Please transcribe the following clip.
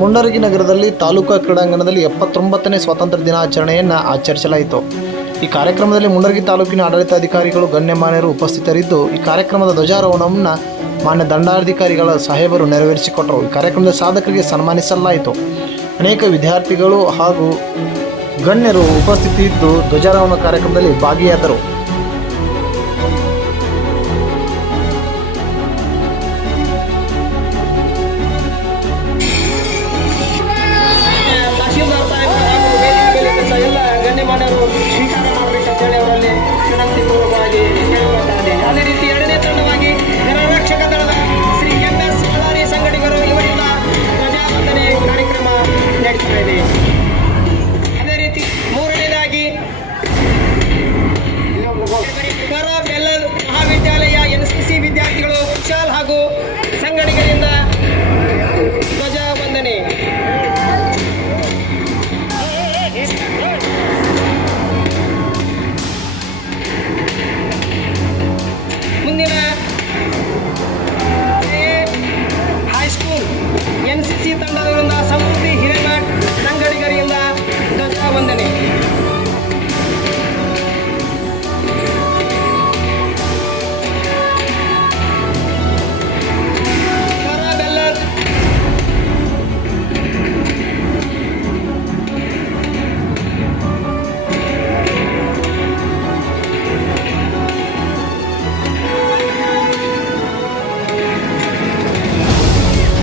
ಮುಂಡರಗಿ ನಗರದಲ್ಲಿ ತಾಲೂಕಾ ಕ್ರೀಡಾಂಗಣದಲ್ಲಿ ಎಪ್ಪತ್ತೊಂಬತ್ತನೇ ಸ್ವಾತಂತ್ರ್ಯ ದಿನಾಚರಣೆಯನ್ನು ಆಚರಿಸಲಾಯಿತು. ಈ ಕಾರ್ಯಕ್ರಮದಲ್ಲಿ ಮುಂಡರಗಿ ತಾಲೂಕಿನ ಆಡಳಿತಾಧಿಕಾರಿಗಳು, ಗಣ್ಯಮಾನ್ಯರು ಉಪಸ್ಥಿತರಿದ್ದು, ಈ ಕಾರ್ಯಕ್ರಮದ ಧ್ವಜಾರೋಹಣವನ್ನು ಮಾನ್ಯ ದಂಡಾಧಿಕಾರಿಗಳ ಸಾಹೇಬರು ನೆರವೇರಿಸಿಕೊಟ್ಟರು. ಈ ಕಾರ್ಯಕ್ರಮದ ಸಾಧಕರಿಗೆ ಸನ್ಮಾನಿಸಲಾಯಿತು. ಅನೇಕ ವಿದ್ಯಾರ್ಥಿಗಳು ಹಾಗೂ ಗಣ್ಯರು ಉಪಸ್ಥಿತಿ ಇದ್ದು ಧ್ವಜಾರೋಹಣ ಕಾರ್ಯಕ್ರಮದಲ್ಲಿ ಭಾಗಿಯಾದರು. ng tipo